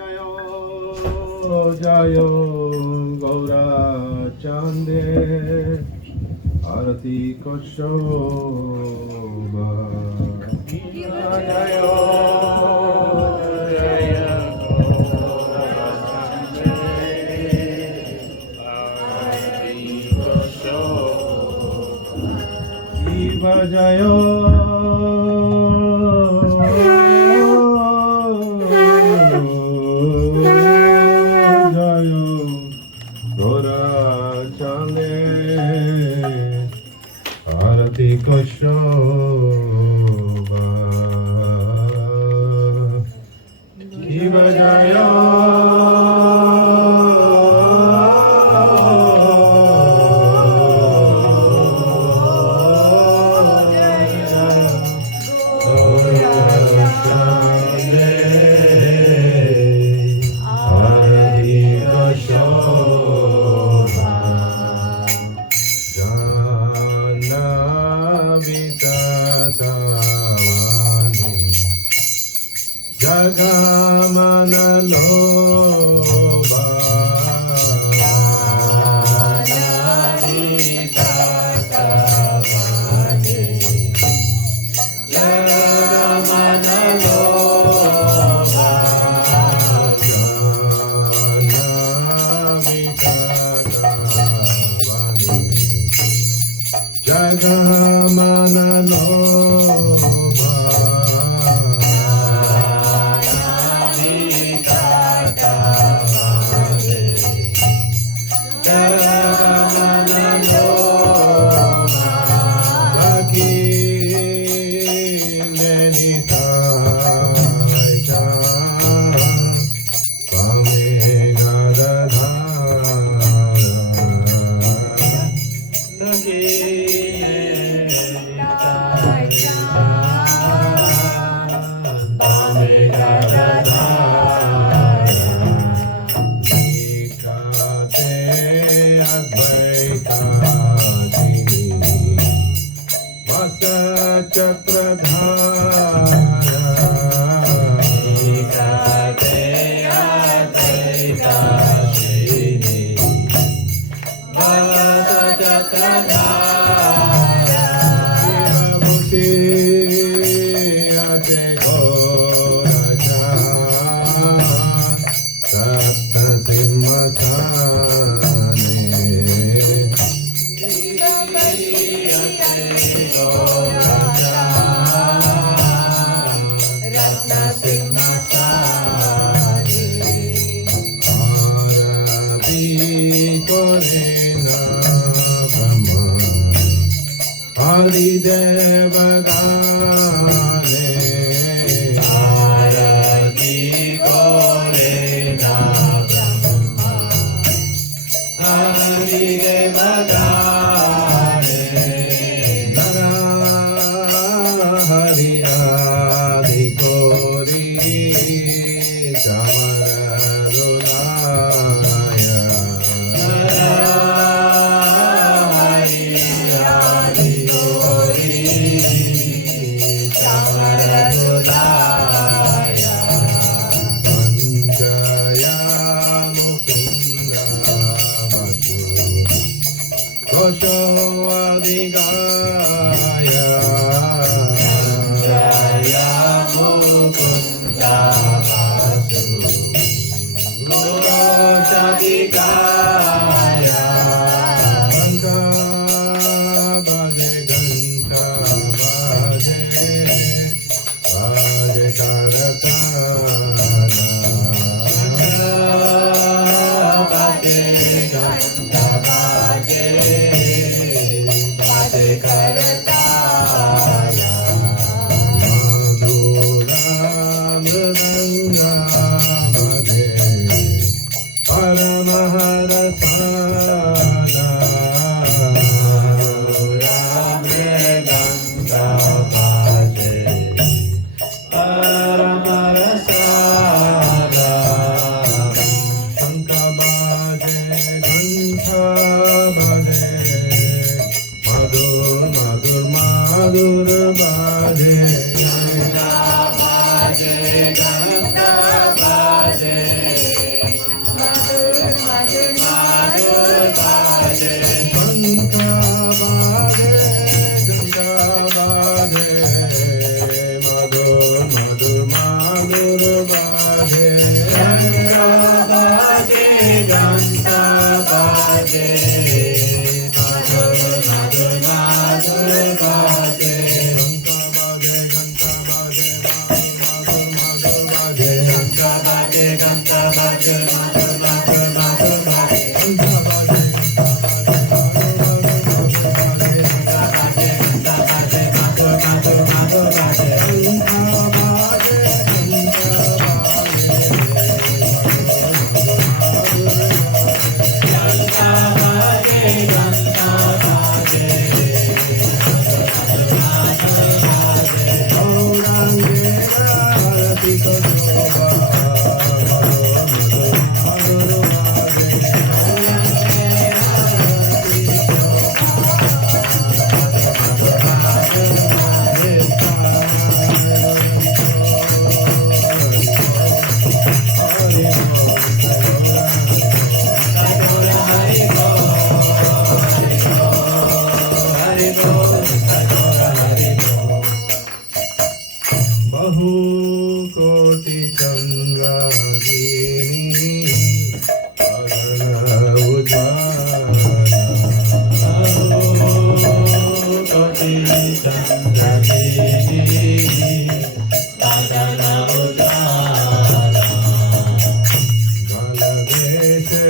जय जय गौरा चांदे आरती को शोभा जय शिव जय जय गोरा चांदे आरती को शोभा शिव जय जगमन लोभा जगमन लोभा Dev Gane Arati Kore Na Brahma Arati Dev Gane Nara Hari Adi Kori Chamarulaya Adigaya Jaya Mukunda Vasu Gochadigaya Ganta Bhaje Ganta Bhaje Bhaje Karakana Bhaje Ganta Bhaje करताया मधुरा मृदंगा मधे परमहर आरती करो बहुकोटि चंद्रादीनी अगन बहुकोटि चंद्रादीनी अगन गलदेश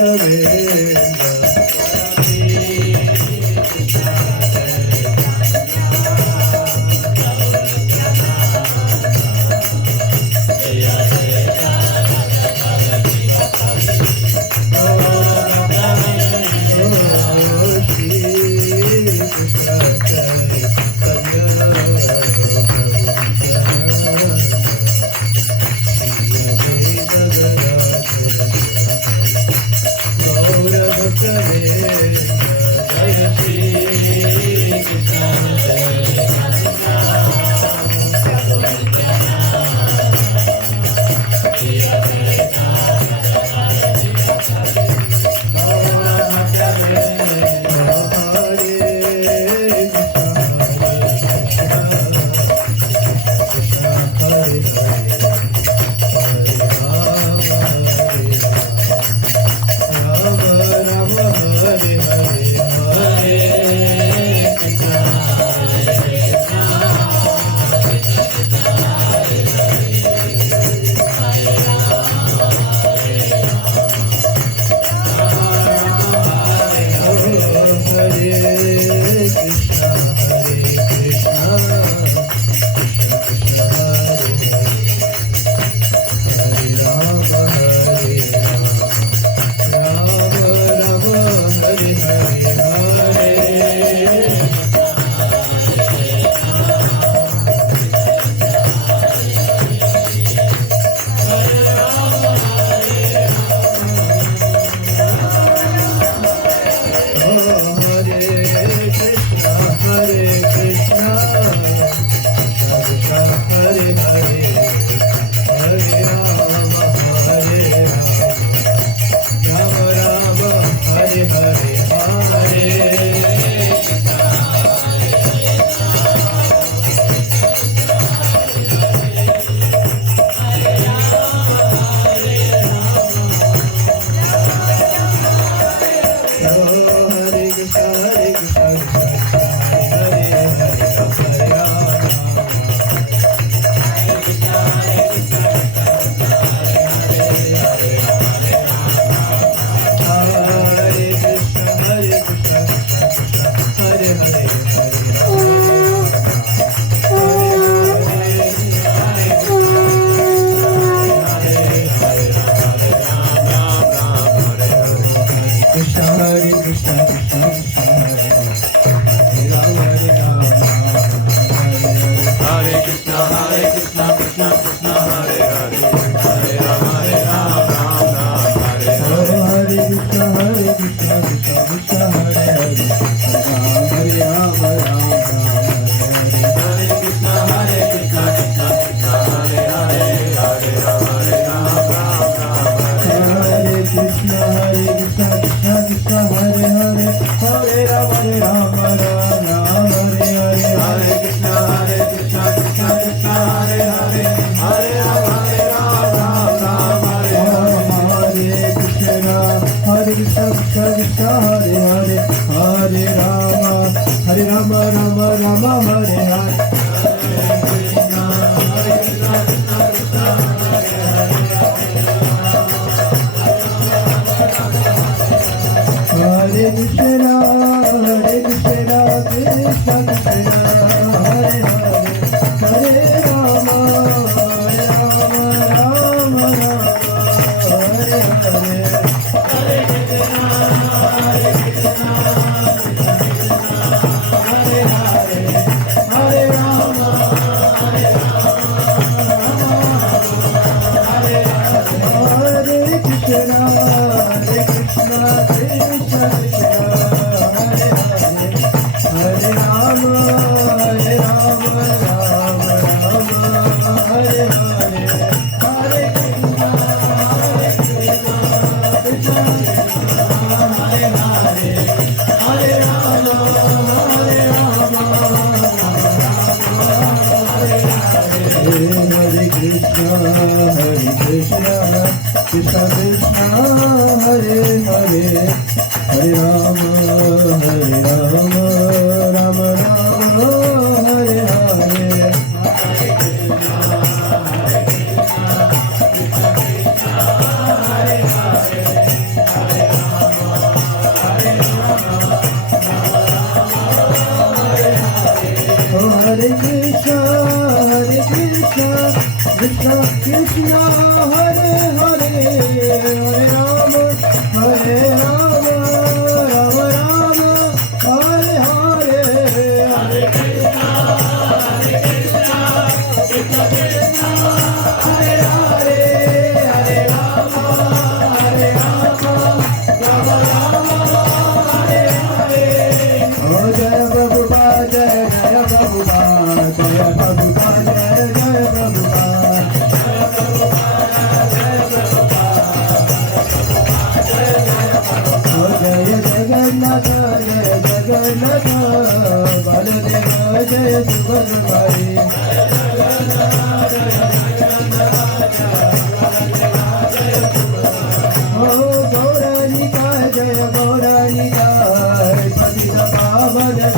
Hare Hare Krishna Krishna Krishna Hare Hare Hare Krishna Krishna Krishna Krishna Hare Hare Hare Rama Ram Ram Hare Hare Hare Krishna Krishna Krishna Hare Hare Hare Rama Ram Ram Hare Krishna Krishna Krishna Hare Hare Hare Rama Ram Ram Hare Krishna Krishna Krishna Hare Hare Hare Rama Ram Ram Hare Hare Hare Krishna Krishna Krishna Hare Hare Hare Rama Ram Ram Hare Hare Krishna Krishna Krishna Hare Hare Hare Rama Rama Rama Hare Hare Hare Krishna Krishna Krishna Hare Hare Hare Rama Rama Rama Hare Hare Krishna Krishna Hare Hare Hare Rama Rama Rama Hare Hare Hare Krishna Krishna Krishna Hare Hare Hare Rama Rama Rama Hare Hare Hare Krishna Krishna Krishna Hare Hare Hare Rama Rama Rama Hare Hare Oh Jaya Prabhupada Jaya Jaya Prabhupada Jaya Prabhupada Jaya Jaya Prabhupada Jaya Jagannath Jaya Jagannath Baladeva Jaya Subhadra Oh Gauranika Jaya Gauranika Patita Pavana